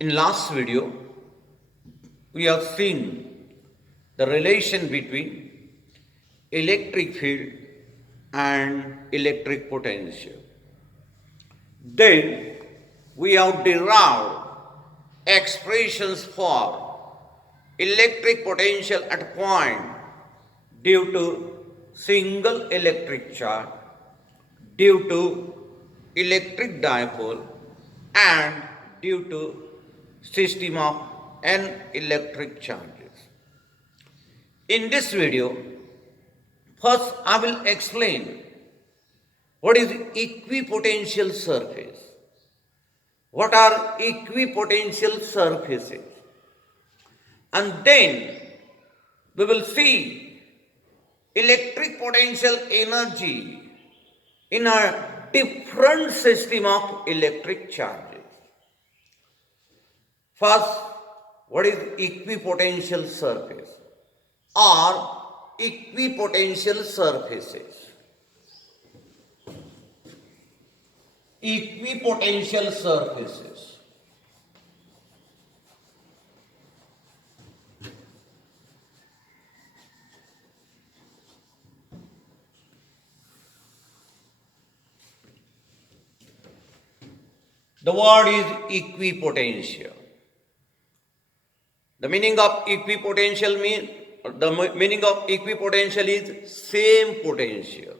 In last video, we have seen the relation between electric field and electric potential. Then we have derived expressions for electric potential at point due to single electric charge, due to electric dipole, and due to system of n electric charges. In this video, first I will explain what is equipotential surface. What are equipotential surfaces? And then we will see electric potential energy in a different system of electric charges. First, what is equipotential surface or equipotential surfaces? Equipotential surfaces. The word is equipotential. The meaning of equipotential is same potential.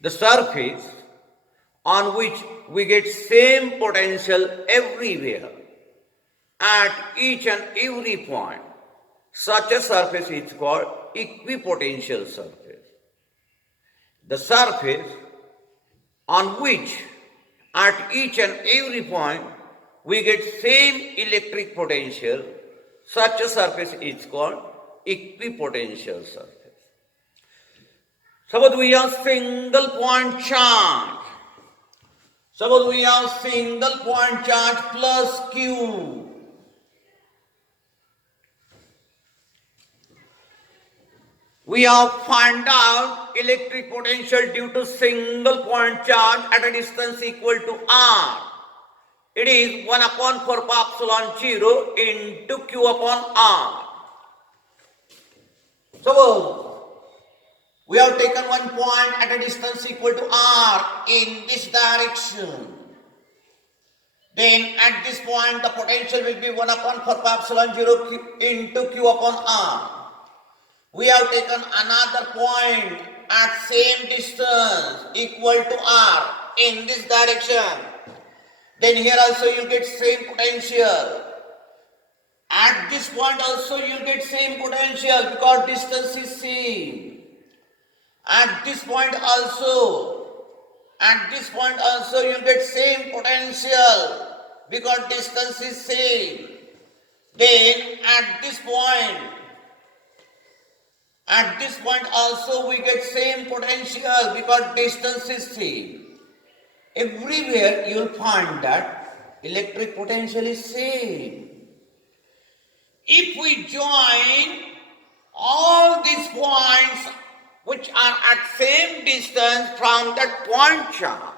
The surface on which we get same potential everywhere at each and every point. Such a surface is called equipotential surface. The surface on which at each and every point we get same electric potential, such a surface is called equipotential surface. Suppose we have single point charge. Suppose we have single point charge plus Q. We have found out electric potential due to single point charge at a distance equal to R. It is 1 upon 4 pi epsilon 0 into Q upon R. Suppose we have taken one point at a distance equal to R in this direction. Then at this point the potential will be 1 upon 4 pi epsilon 0 into Q upon R. We have taken another point at same distance equal to R in this direction. Then here also you get same potential. At this point also you get same potential because distance is same. At this point also you get same potential because distance is same. Then at this point also we get same potential because distance is same. Everywhere you will find that electric potential is same. If we join all these points which are at same distance from that point charge,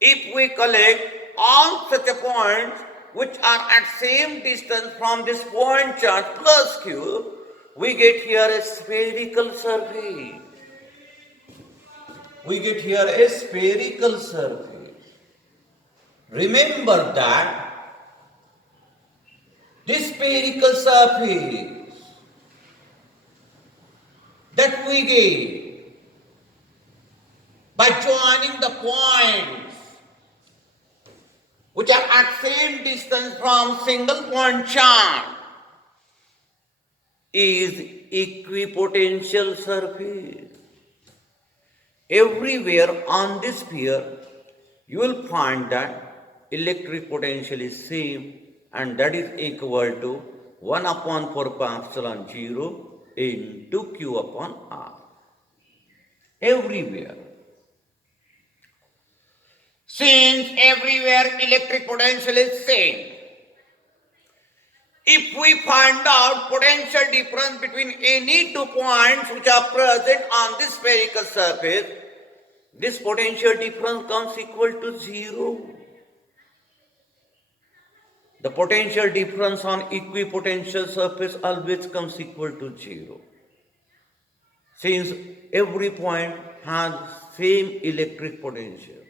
if we collect all such points which are at same distance from this point charge plus Q, we get here a spherical surface. Remember that this spherical surface that we get by joining the points which are at same distance from single point charge is equipotential surface. Everywhere on this sphere you will find that electric potential is same, and that is equal to 1 upon 4 pi epsilon 0 into Q upon R. Everywhere. Since everywhere electric potential is same, if we find out potential difference between any 2 points which are present on this spherical surface, this potential difference comes equal to 0. the potential difference on equipotential surface always comes equal to 0. Since every point has same electric potential.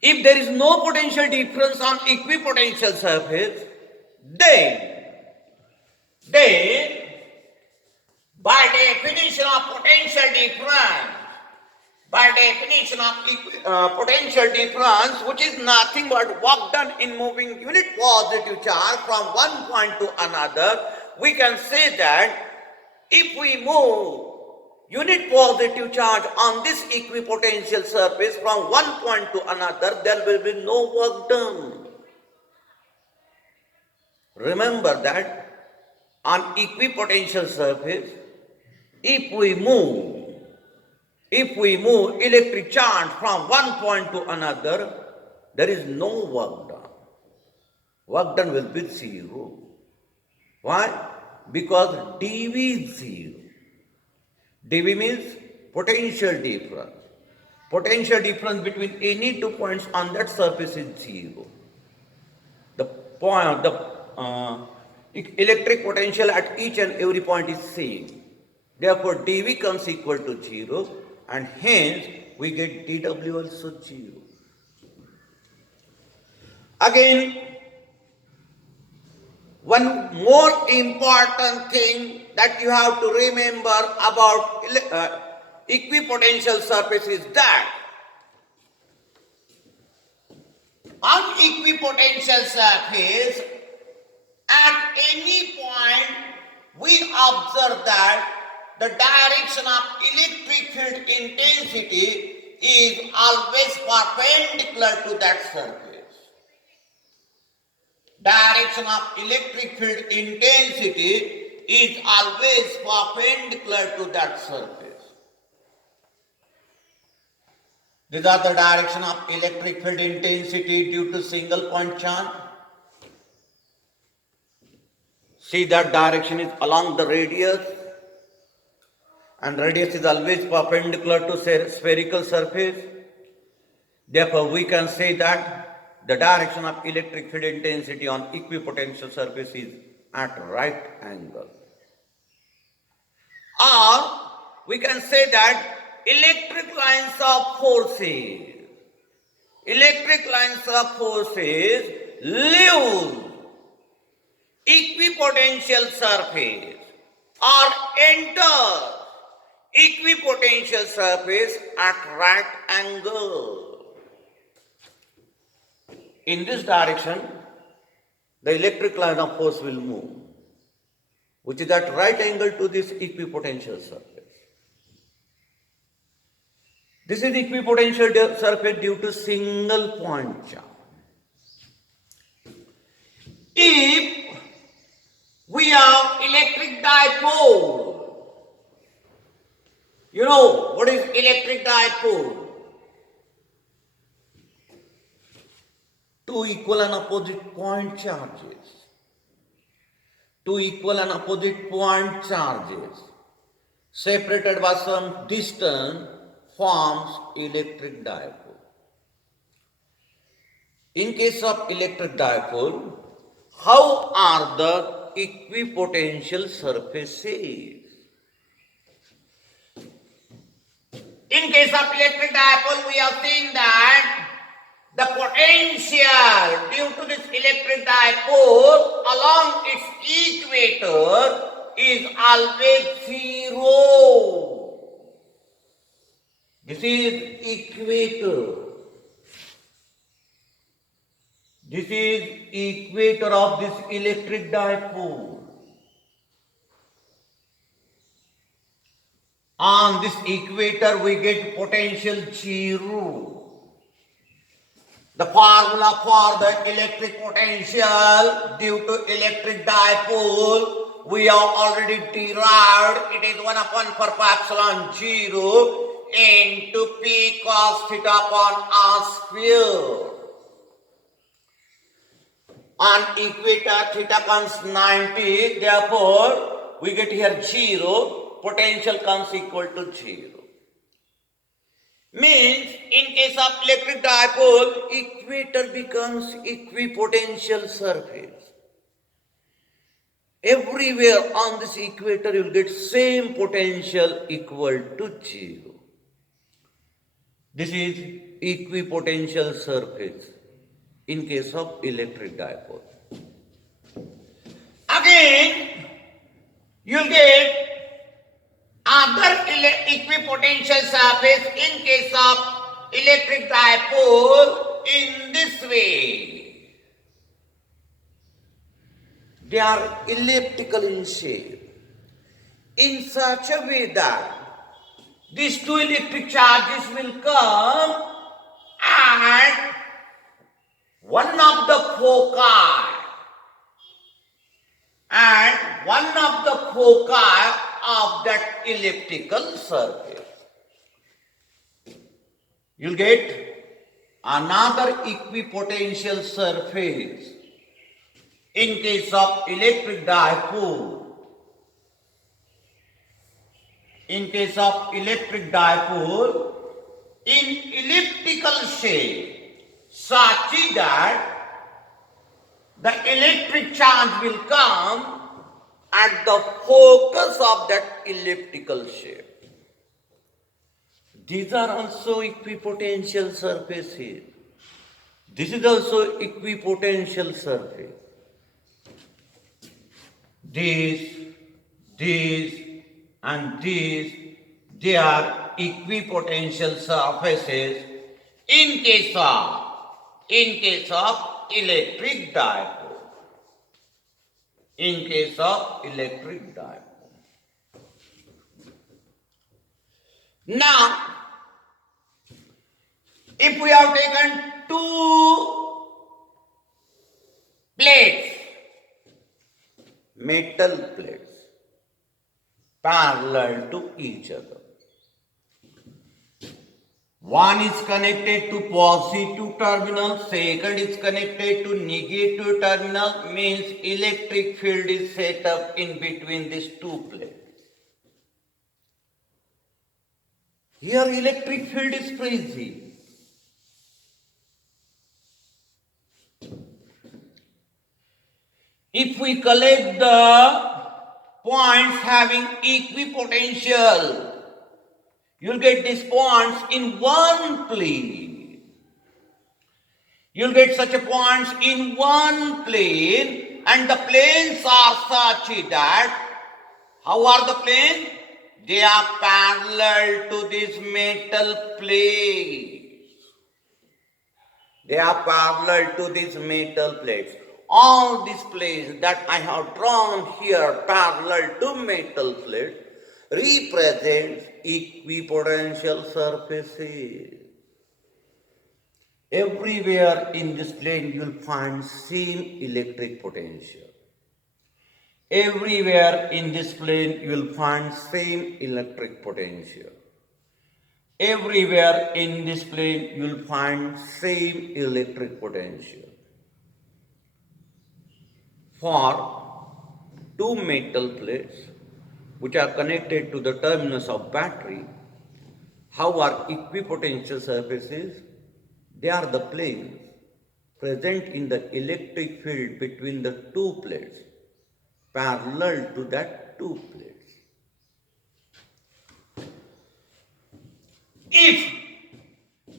If there is no potential difference on equipotential surface, then by definition of potential difference, potential difference, which is nothing but work done in moving unit positive charge from one point to another, we can say that if we move unit positive charge on this equipotential surface from one point to another, there will be no work done. Remember that on equipotential surface, if we move electric charge from one point to another, there is no work done. Work done will be 0. Why? Because dV is 0. dV means potential difference. Potential difference between any 2 points on that surface is 0. The electric potential at each and every point is same. Therefore, dV comes equal to 0, and hence we get dW also 0. Again, one more important thing that you have to remember about equipotential surface is that on equipotential surface, at any point we observe that the direction of electric field intensity is always perpendicular to that surface. Direction of electric field intensity is always perpendicular to that surface. These are the direction of electric field intensity due to single point charge. See, that direction is along the radius, and radius is always perpendicular to spherical surface. Therefore, we can say that the direction of electric field intensity on equipotential surface is at right angle. Or we can say that electric lines of forces leave equipotential surface or enter equipotential surface at right angle. In this direction, the electric line of force will move, which is at right angle to this equipotential surface. This is equipotential surface due to single point charge. If we have electric dipole, you know what is electric dipole? Two equal and opposite point charges. Two equal and opposite point charges separated by some distance forms electric dipole. In case of electric dipole, how are the equipotential surfaces? In case of electric dipole, we have seen that the potential due to this electric dipole along its equator is always 0. This is equator. This is equator of this electric dipole. On this equator we get potential 0. The formula for the electric potential due to electric dipole we have already derived. It is 1 upon 4 pi epsilon 0 into P cos theta upon R square. On equator theta comes 90, therefore we get here 0, potential comes equal to 0. Means in case of electric dipole, equator becomes equipotential surface. Everywhere on this equator you will get same potential equal to 0. This is equipotential surface in case of electric dipole. Again, you will get other equipotential surface in case of electric dipole in this way. They are elliptical in shape, in such a way that these two electric charges will come at one of the foci, of that elliptical surface. You'll get another equipotential surface in case of electric dipole. In case of electric dipole, in elliptical shape, such that the electric charge will come at the focus of that elliptical shape. These are also equipotential surfaces. This is also equipotential surface. These, and these, they are equipotential surfaces in case of electric dipole. In case of electric dipole. Now, if we have taken two plates, metal plates, parallel to each other. One is connected to positive terminal, second is connected to negative terminal, means electric field is set up in between these two plates. Here electric field is present. If we collect the points having equipotential, you'll get these points in one plane. You'll get such a points in one plane, and the planes are such that, how are the planes? They are parallel to this metal plate. They are parallel to these metal plates. All these plates that I have drawn here parallel to metal plates represents equipotential surfaces. Everywhere in this plane you will find same electric potential. Everywhere in this plane you will find same electric potential. Everywhere in this plane you will find same electric potential. For two metal plates which are connected to the terminus of battery, how are equipotential surfaces? They are the planes present in the electric field between the two plates, parallel to that two plates. If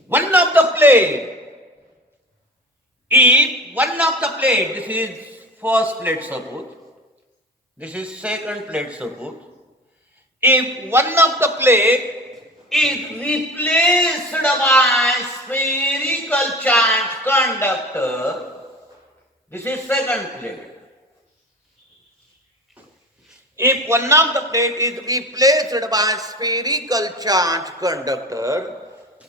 one of the plate, this is first plate suppose, this is second plate suppose, if one of the plate is replaced by spherical charge conductor, this is second plate. If one of the plate is replaced by spherical charge conductor,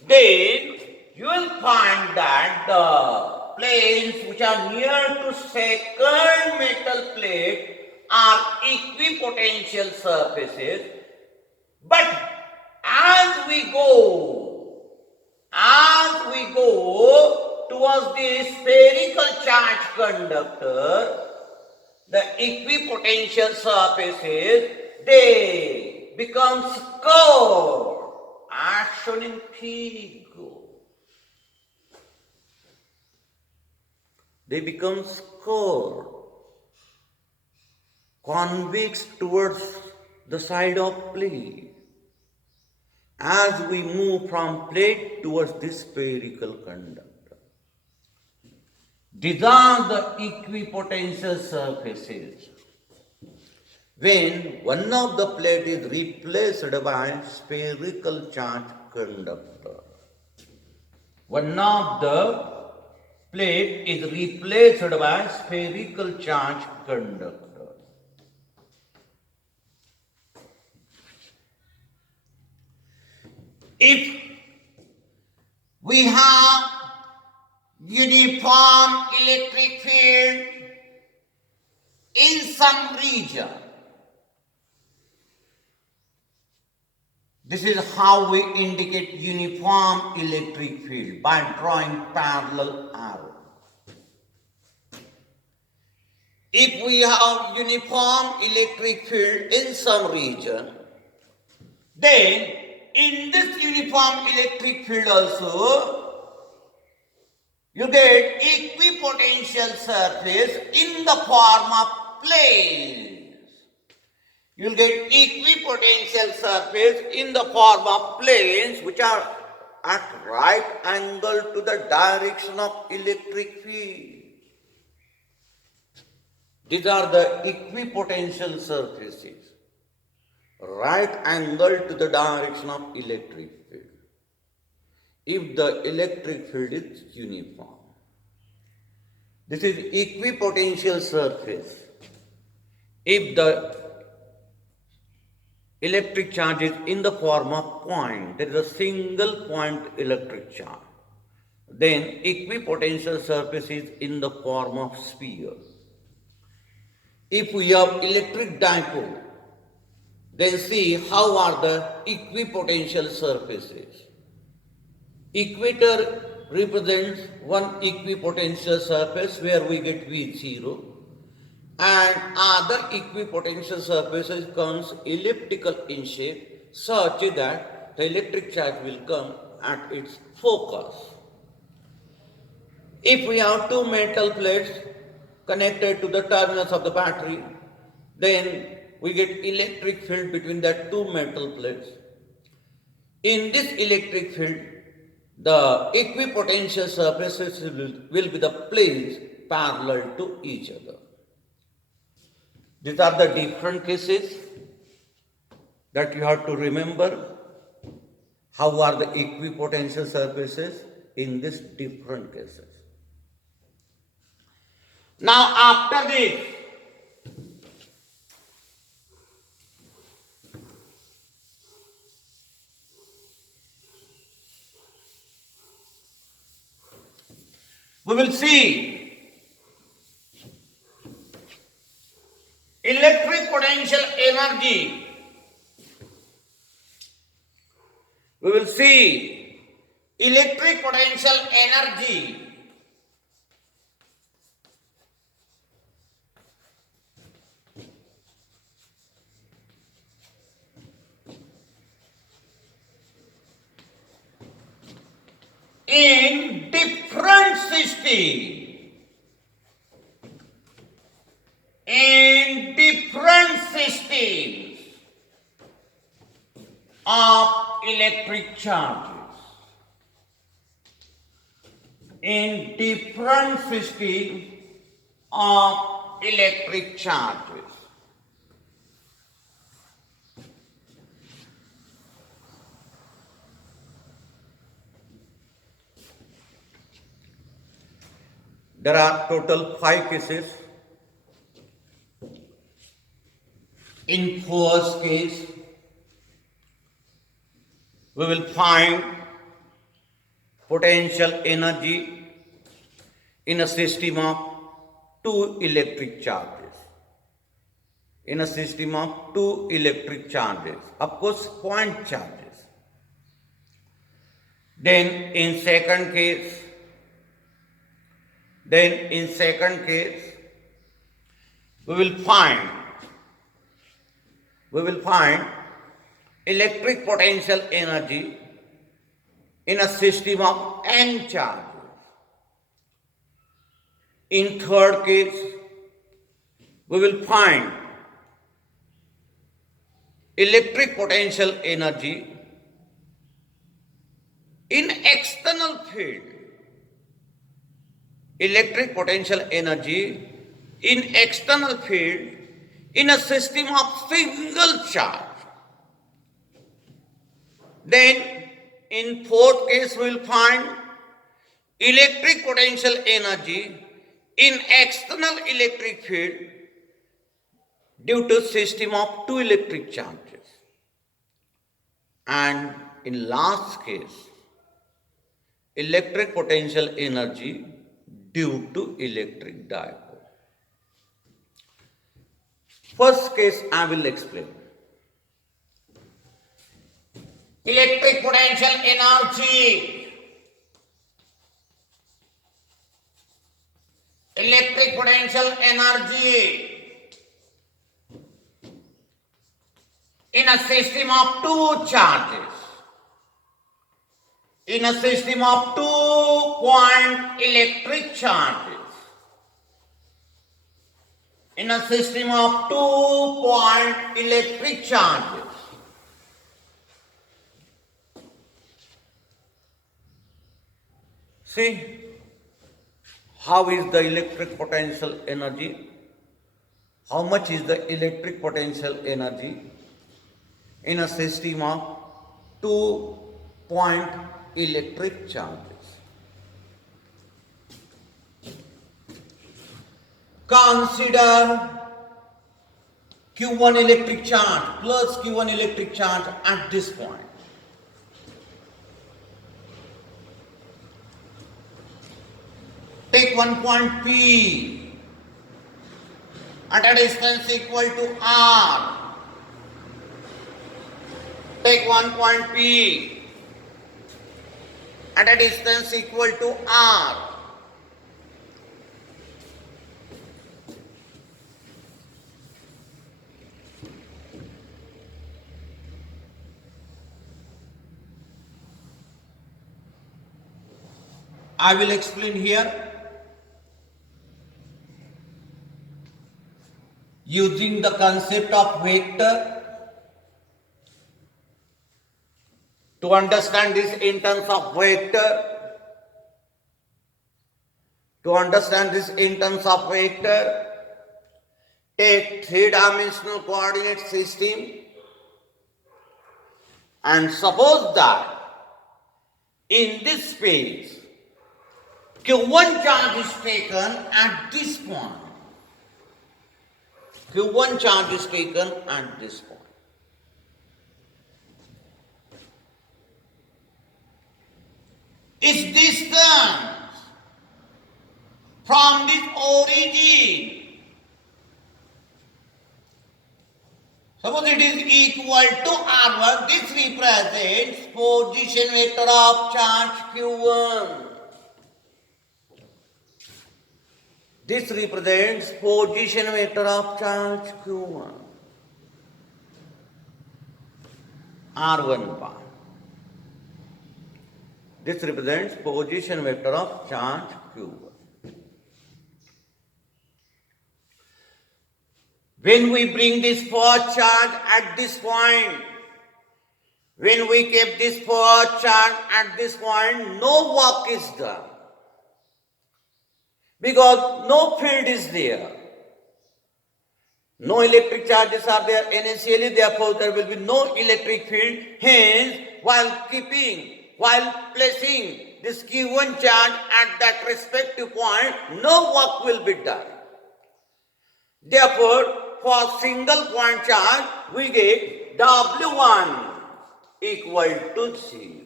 then you will find that the planes which are near to second metal plate are equipotential surfaces. But as we go towards the spherical charge conductor, the equipotential surfaces, they become curved as shown in figure. they become curved, convex towards the side of plate as we move from plate towards this spherical conductor. These are the equipotential surfaces when one of the plate is replaced by spherical charge conductor. One of the plate is replaced by spherical charge conductor. If we have uniform electric field in some region, this is how we indicate uniform electric field, by drawing parallel arrow. If we have uniform electric field in some region, then in this uniform electric field also, you get equipotential surface in the form of planes. You will get equipotential surface in the form of planes which are at right angle to the direction of electric field. These are the equipotential surfaces, right angle to the direction of electric field, if the electric field is uniform. This is equipotential surface if the electric charge is in the form of point, there is a single point electric charge. Then equipotential surface is in the form of sphere. If we have electric dipole, then see how are the equipotential surfaces. Equator represents one equipotential surface where we get V0, and other equipotential surfaces comes elliptical in shape such that the electric charge will come at its focus. If we have two metal plates connected to the terminals of the battery, then we get electric field between the two metal plates. In this electric field, the equipotential surfaces will be the planes parallel to each other. These are the different cases that you have to remember. How are the equipotential surfaces in these different cases? Now after this, we will see electric potential energy. We will see electric potential energy in different systems. In different systems of electric charges. In different systems of electric charges. There are total 5 cases. In first case, we will find potential energy in a system of two electric charges. In a system of two electric charges, of course, point charges. Then in second case, we will find electric potential energy in a system of n charges. In third case, we will find electric potential energy in external field. Electric potential energy in external field in a system of single charge. Then in fourth case we will find electric potential energy in external electric field due to system of two electric charges. And in last case, electric potential energy due to electric dipole. First case I will explain. Electric potential energy. Electric potential energy in a system of two charges. In a system of 2-point electric charges. In a system of 2-point electric charges. See, how is the electric potential energy? How much is the electric potential energy in a system of 2-point electric charges? Consider Q1 electric charge plus Q1 electric charge at this point. Take one point P at a distance equal to R. Take one point P at a distance equal to R. I will explain here using the concept of vector to understand this in terms of vector. To understand this in terms of vector, take three-dimensional coordinate system and suppose that in this space Q1 charge is taken at this point. Q1 charge is taken at this point. Its distance from this origin, suppose it is equal to R1, this represents position vector of charge Q1. This represents position vector of charge Q1. R1 bar. This represents position vector of charge Q1. When we bring this first charge at this point, when we keep this first charge at this point, no work is done. Because no field is there. No electric charges are there initially, therefore there will be no electric field. Hence, while placing this Q1 charge at that respective point, no work will be done. Therefore, for single point charge, we get W1 equal to 0.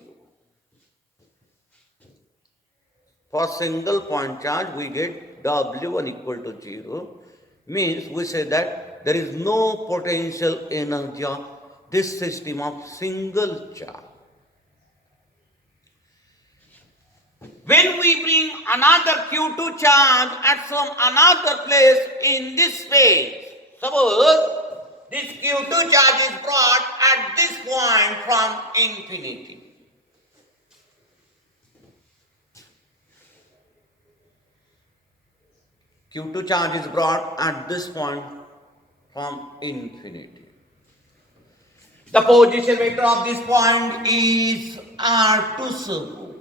For single point charge, we get W1 equal to 0. Means we say that there is no potential energy of this system of single charge. When we bring another Q2 charge at some another place in this space, suppose this Q2 charge is brought at this point from infinity. Q2 charge is brought at this point from infinity. The position vector of this point is R2 suppose.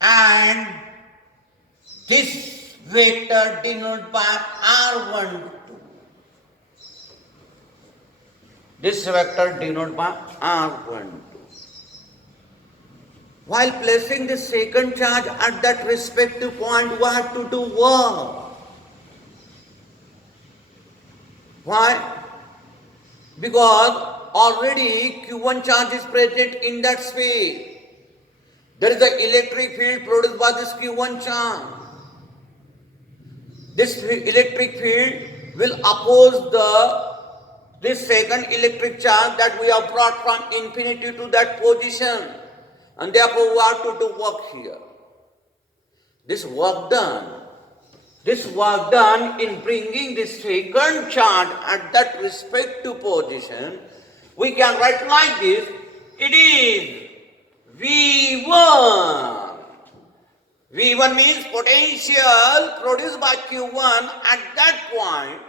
And this vector denoted by R12. This vector denoted by R12. While placing the second charge at that respective point, we have to do work. Why? Because already Q1 charge is present in that space. There is an electric field produced by this Q1 charge. This electric field will oppose this second electric charge that we have brought from infinity to that position. And therefore we have to do work here. This work done in bringing this second charge at that respective position, we can write like this. It is V1. V1 means potential produced by Q1 at that point.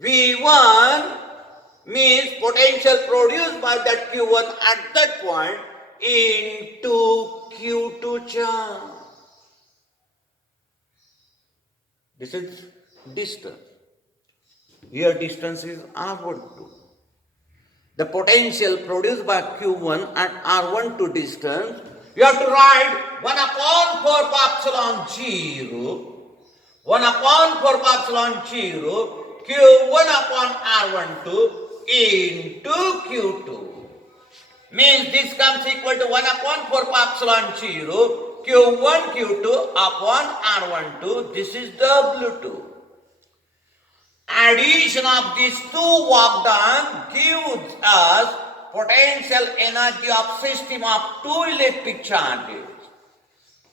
V1 means potential produced by that Q1 at that point into Q2 charge. This is distance. Here distance is R12. The potential produced by Q1 at R12 distance, you have to write 1 upon 4 pi epsilon 0, 1 upon 4 pi epsilon 0, Q1 upon R12 into Q2. Means this comes equal to 1 upon 4 pi epsilon 0, Q1, Q2 upon R12. This is W2. Addition of these two work done gives us potential energy of system of two electric charges.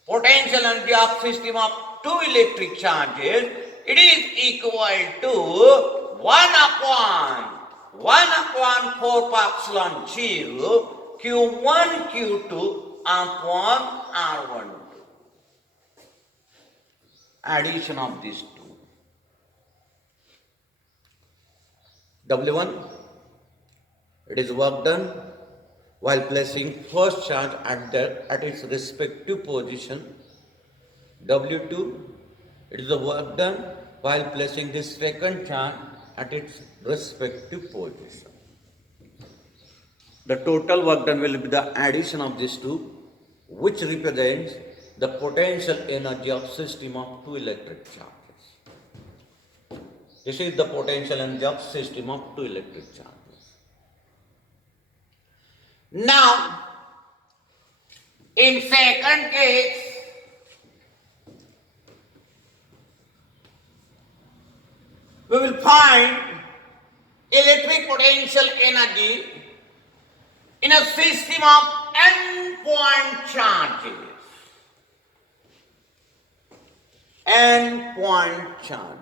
Potential energy of system of two electric charges, it is equal to 1 upon 4 pi epsilon 0 Q1 Q2 upon R12. Addition of these two. W1, it is work done while placing first charge at its respective position. W2, it is the work done while placing this second charge at its respective position. The total work done will be the addition of these two, which represents the potential energy of system of two electric charges. This is the potential energy of system of two electric charges. Now, in second case, we will find electric potential energy in a system of n-point charges. N-point charges.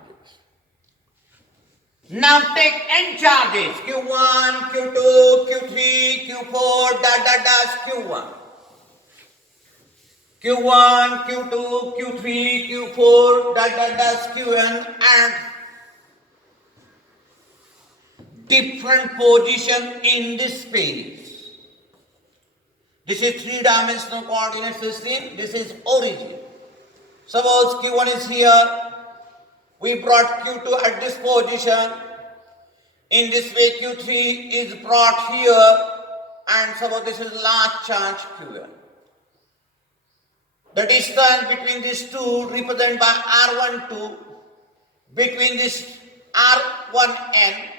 Now take n charges, Q1, Q2, Q3, Q4, Q1. Q1, Q2, Q3, Q4, Qn and different position in this space. This is three-dimensional coordinate system. This is origin. Suppose Q1 is here. We brought Q2 at this position. In this way, Q3 is brought here. And suppose this is large charge Qn. The distance between these two represented by R12, between this R1n,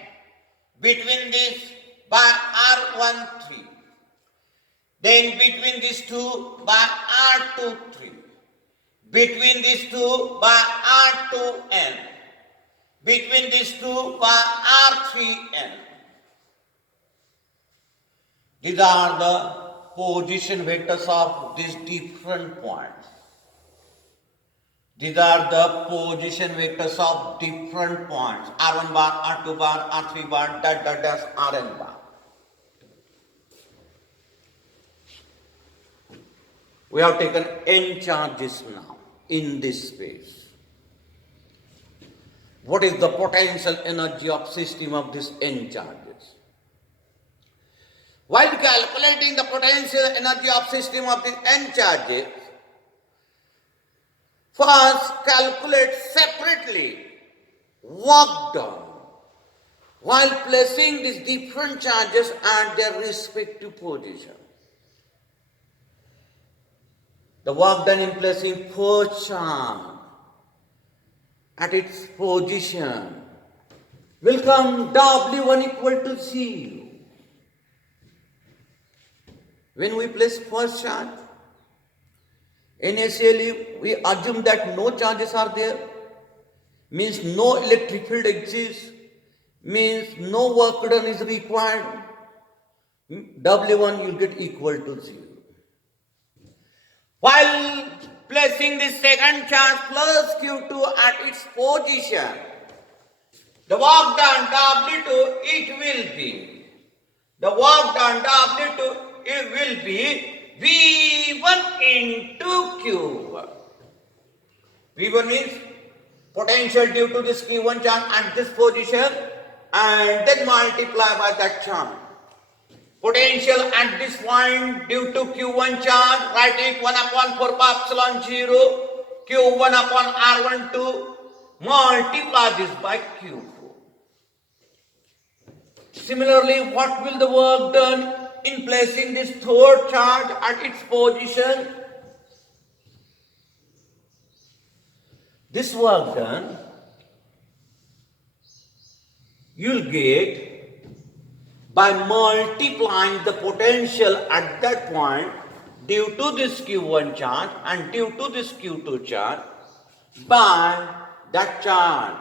between this by R13. Then between these two by R23. Between these two by R2n. Between these two by R3n. These are the position vectors of these different points. These are the position vectors of different points. R1 bar, R2 bar, R3 bar, Rn bar. We have taken n charges now. in this space. What is the potential energy of system of these n charges? While calculating the potential energy of system of these n charges, first calculate separately work done while placing these different charges at their respective position. The work done in placing first charge at its position will come W1 equal to 0. When we place first charge, initially we assume that no charges are there, means no electric field exists, means no work done is required. W1 you get equal to 0. While placing the second charge plus Q2 at its position, the work done W2 it will be. The work done W2 it will be V1 into Q1. V1 means potential due to this Q1 charge at this position and then multiply by that charge. Potential at this point due to Q1 charge, write it 1 upon 4 pi epsilon 0, Q1 upon R12, multiply this by Q4. Similarly, what will the work done in placing this third charge at its position? This work done, you'll get by multiplying the potential at that point due to this Q1 charge and due to this Q2 charge by that charge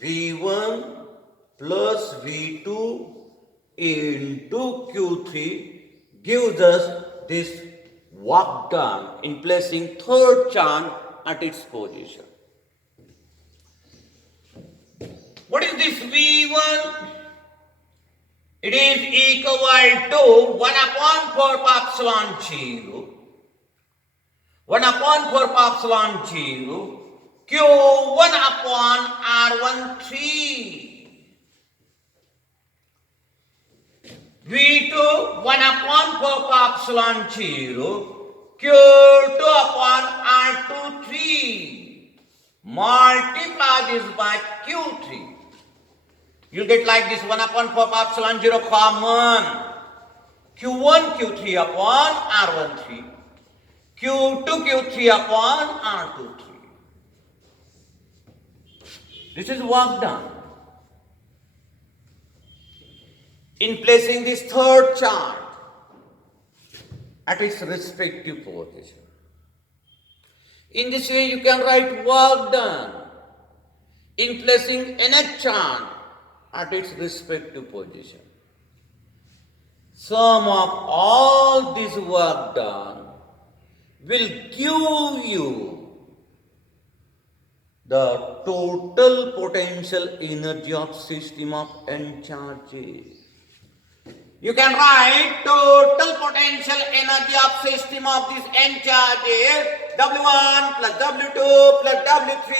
V1 plus V2 into Q3 gives us this work done in placing third charge at its position. What is this V1? It is equal to 1 upon 4 pi epsilon 0. 1 upon 4 pi epsilon 0. Q1 upon R13. V2 1 upon 4 pi epsilon 0. Q2 upon R23. Multiply this by Q3. You get like this 1 upon 4 pi epsilon 0 common. Q1 Q3 upon R13. Q2 Q3 upon R23. This is work done in placing this third charge at its respective position. In this way you can write work done in placing nth charge at its respective position. Sum of all this work done will give you the total potential energy of system of n charges. You can write total potential energy of system of this n charges W1 plus W2 plus W3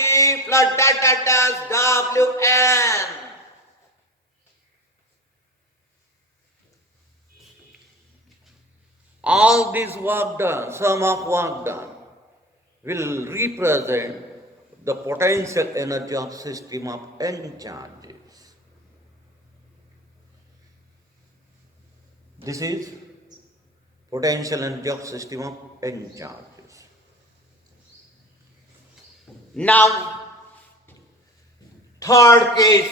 plus Wn. All this work done, sum of work done, will represent the potential energy of system of n charges. This is potential energy of system of n charges. Now, third case.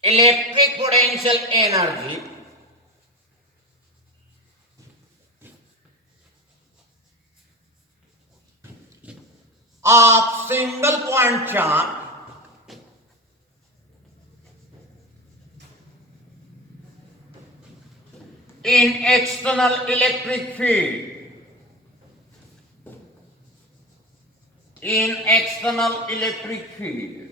Electric potential energy of single point charge in external electric field. In external electric field,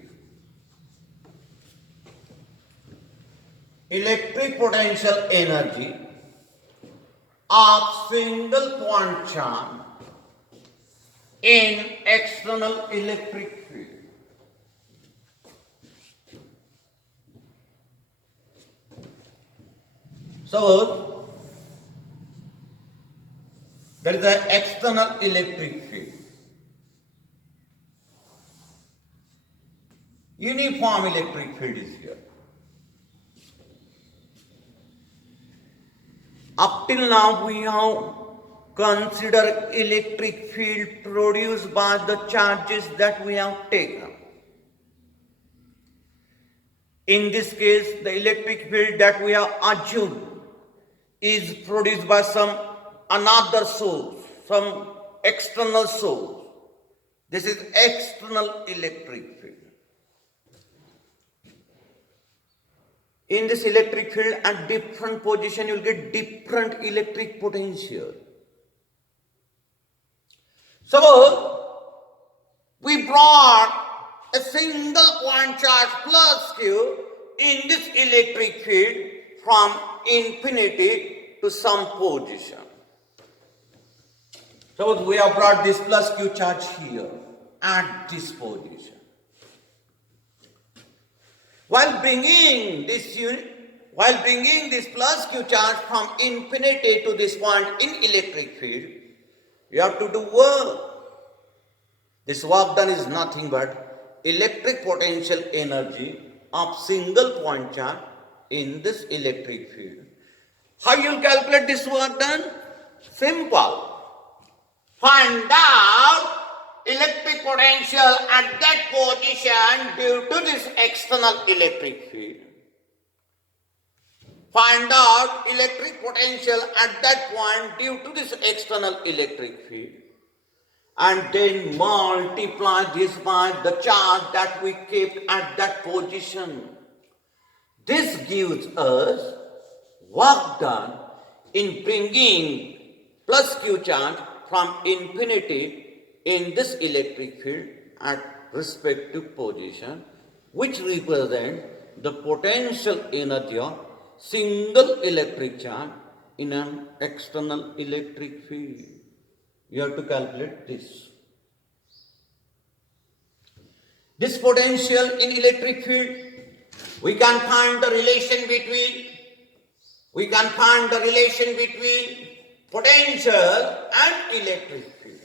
electric potential energy of single point charge in external electric field. So, there is an external electric field. Uniform electric field is here. Up till now we have considered electric field produced by the charges that we have taken. In this case, the electric field that we have assumed is produced by some another source, some external source. This is external electric field. In this electric field, at different position, you will get different electric potential. So, we brought a single point charge plus Q in this electric field from infinity to some position. So, we have brought this plus Q charge here at this position. While bringing this plus Q charge from infinity to this point in electric field, you have to do work. This work done is nothing but electric potential energy of single point charge in this electric field. How you will calculate this work done? Simple. Find out electric potential at that position due to this external electric field. Find out electric potential at that point due to this external electric field. And then multiply this by the charge that we kept at that position. This gives us work done in bringing plus Q charge from infinity in this electric field at respective position, which represent the potential energy of single electric charge in an external electric field. You have to calculate this. This potential in electric field, we can find the relation between potential and electric field.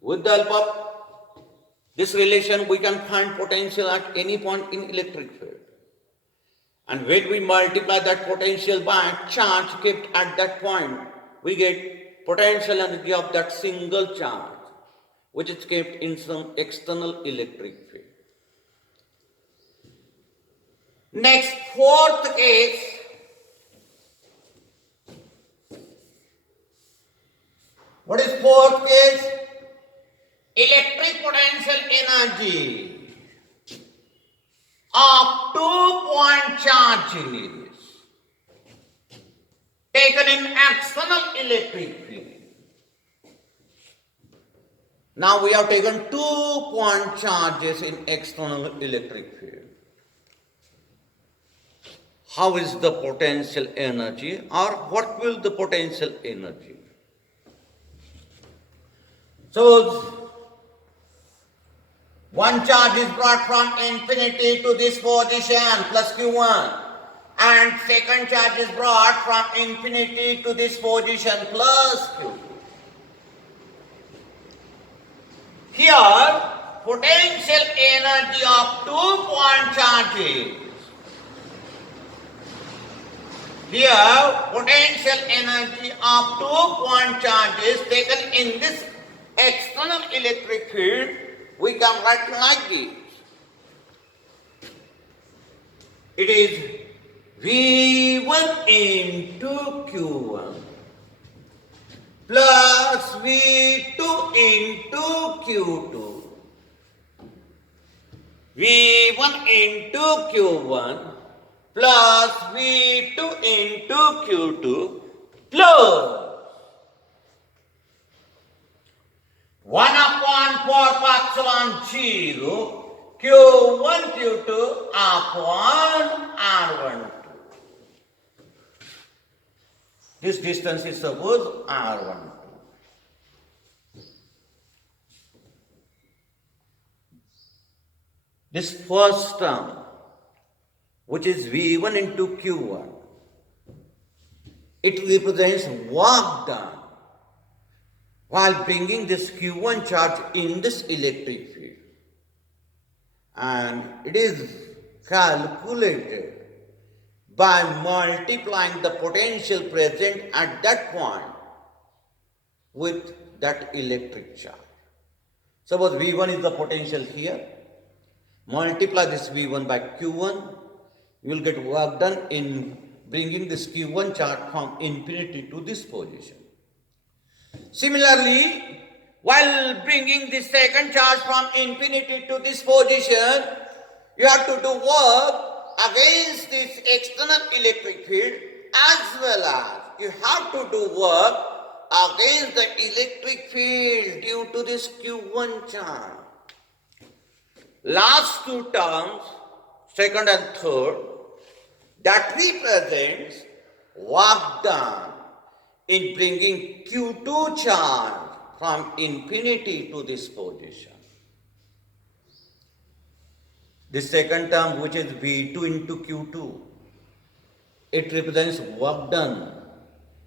With the help of this relation, we can find potential at any point in electric field. And when we multiply that potential by charge kept at that point, we get potential energy of that single charge, which is kept in some external electric field. Next, fourth case. What is fourth case? Electric potential energy of 2-point charges taken in external electric field. Now we have taken 2-point charges in external electric field. How is the potential energy, or what will the potential energy? So, one charge is brought from infinity to this position, plus Q1. And second charge is brought from infinity to this position, plus Q2. Here, potential energy of 2-point charges. Here, potential energy of 2-point charges taken in this external electric field, we can write like this. It is V1 into Q1 plus V2 into Q2. V1 into Q1 plus V2 into Q2 plus 1 upon 4 pi epsilon 0 Q1 Q2 upon R12. This distance is suppose R12. This first term, which is V1 into Q1, it represents work done while bringing this Q1 charge in this electric field. And it is calculated by multiplying the potential present at that point with that electric charge. Suppose V1 is the potential here. Multiply this V1 by Q1. You will get work done in bringing this Q1 charge from infinity to this position. Similarly, while bringing the second charge from infinity to this position, you have to do work against this external electric field, as well as you have to do work against the electric field due to this Q1 charge. Last two terms, second and third, that represents work done in bringing Q2 charge from infinity to this position. The second term, which is V2 into Q2, it represents work done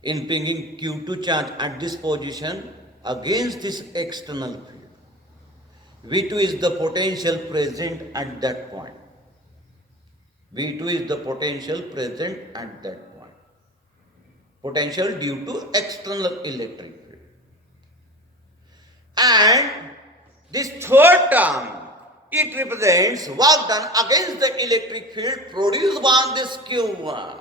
in bringing Q2 charge at this position against this external field. V2 is the potential present at that point. V2 is the potential present at that point. Potential due to external electric field. And this third term, it represents work done against the electric field produced by this Q1.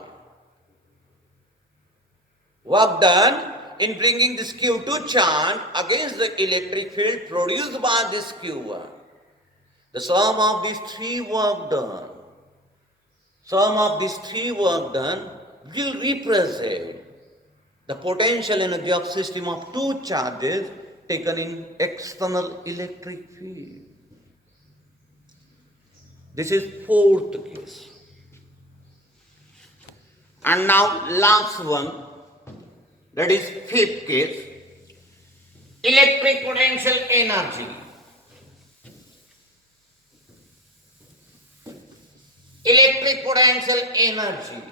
Work done in bringing this Q2 charge against the electric field produced by this Q1. The sum of these three work done will represent the potential energy of system of two charges taken in external electric field. This is fourth case. And now last one, that is fifth case, electric potential energy. Electric potential energy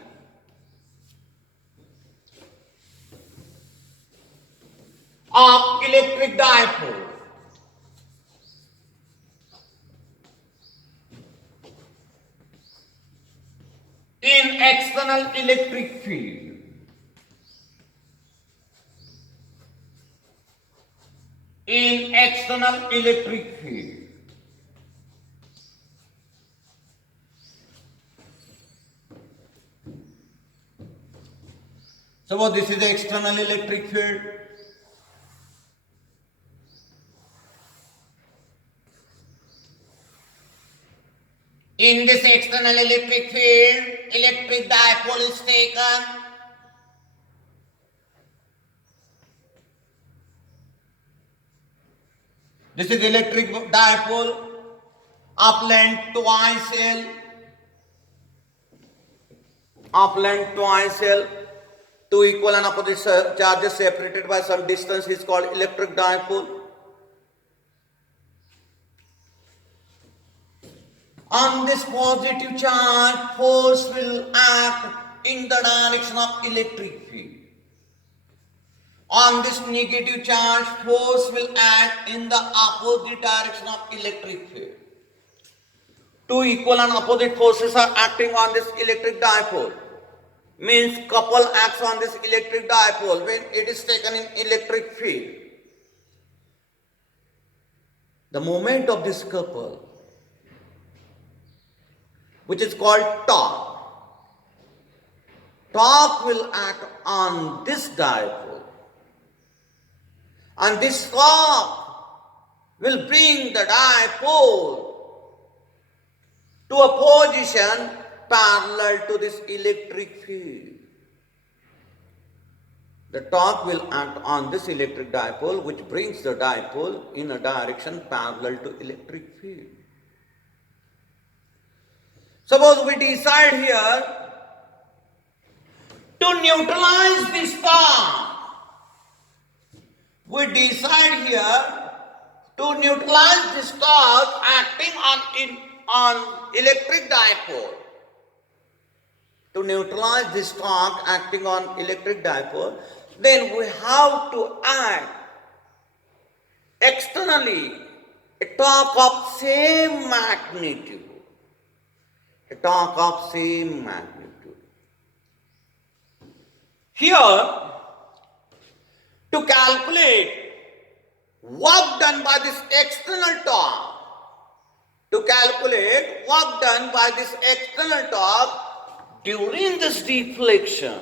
of electric dipole in external electric field Suppose this is the external electric field. In this external electric field, electric dipole is taken. This is electric dipole of length twice L. Two equal and opposite charges separated by some distance is called electric dipole. On this positive charge, force will act in the direction of electric field. On this negative charge, force will act in the opposite direction of electric field. Two equal and opposite forces are acting on this electric dipole. Means couple acts on this electric dipole when it is taken in electric field. The moment of this couple, which is called torque will act on this dipole, and this torque will bring the dipole to a position parallel to this electric field. the torque will act on this electric dipole, which brings the dipole in a direction parallel to electric field. Suppose we decide here to neutralize this torque. We decide here to neutralize this torque acting on electric dipole. To neutralize this torque acting on electric dipole, then we have to add externally a torque of same magnitude. A torque of same magnitude. Here, to calculate work done by this external torque, during this deflection,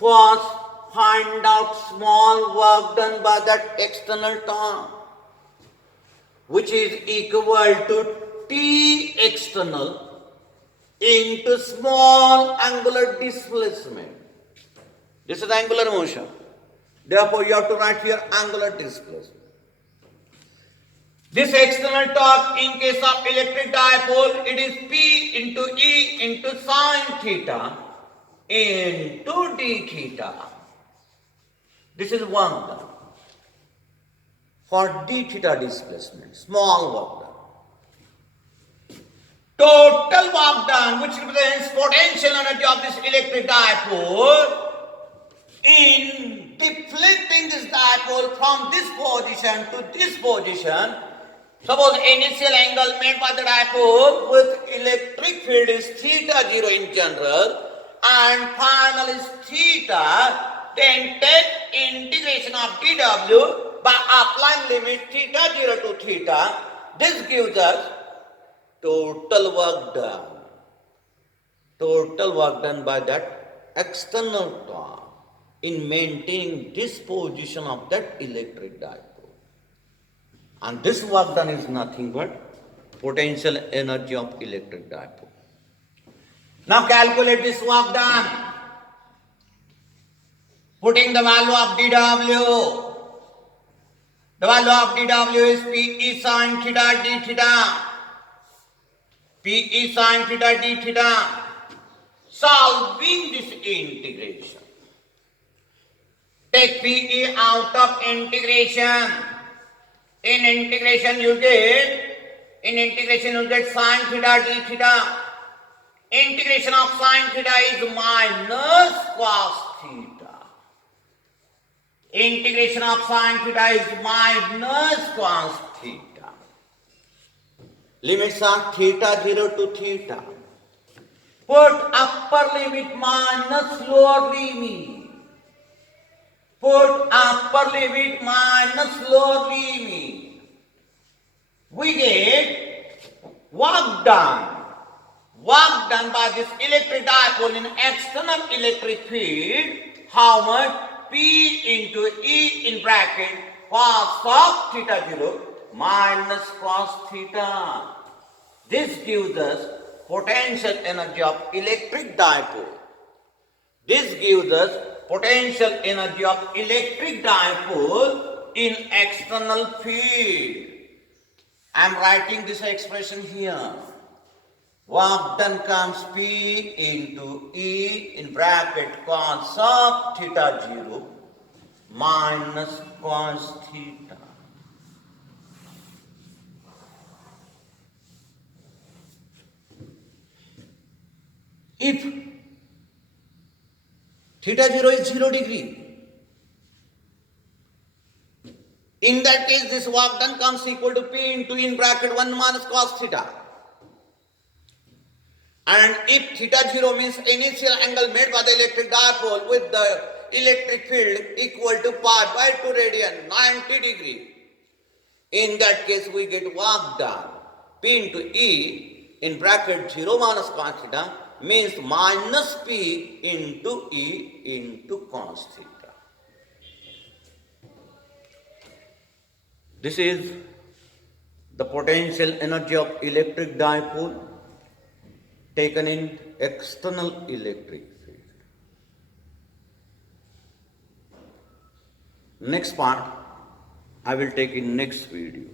first find out small work done by that external torque, which is equal to T external into small angular displacement. This is angular motion. Therefore, you have to write here angular displacement. This external torque in case of electric dipole, it is P into E into sine theta into d theta. This is work done for d theta displacement, small work done. Total work done, which represents potential energy of this electric dipole in deflecting this dipole from this position to this position. Suppose initial angle made by the dipole with electric field is theta 0 in general and final is theta, then take integration of dw by applying limit theta 0 to theta. This gives us total work done. Total work done by that external torque in maintaining this position of that electric dipole. And this work done is nothing but potential energy of electric dipole. Now calculate this work done. Putting the value of dw. The value of dw is Pe sin theta d theta. Pe sin theta d theta. Solving this integration. Take Pe out of integration. In integration you get sin theta d theta. Integration of sin theta is minus cos theta. Integration of sin theta is minus cos theta. Limits are theta 0 to theta. Put upper limit minus lower limit. Put upper limit minus lower limit. We get work done. Work done by this electric dipole in external electric field. How much? P into E in bracket cos of theta 0 minus cos theta. This gives us potential energy of electric dipole. This gives us potential energy of electric dipole in external field. I am writing this expression here. Work done comes P into E in bracket cos of theta 0 minus cos theta. If theta 0 is 0 degree, in that case this work done comes equal to P into E in bracket 1 minus cos theta. And if theta 0 means initial angle made by the electric dipole with the electric field equal to pi by 2 radian, 90 degree. In that case we get work done. P into E in bracket 0 minus cos theta means minus P into E into cos theta. This is the potential energy of electric dipole taken in external electric field. Next part I will take in next video.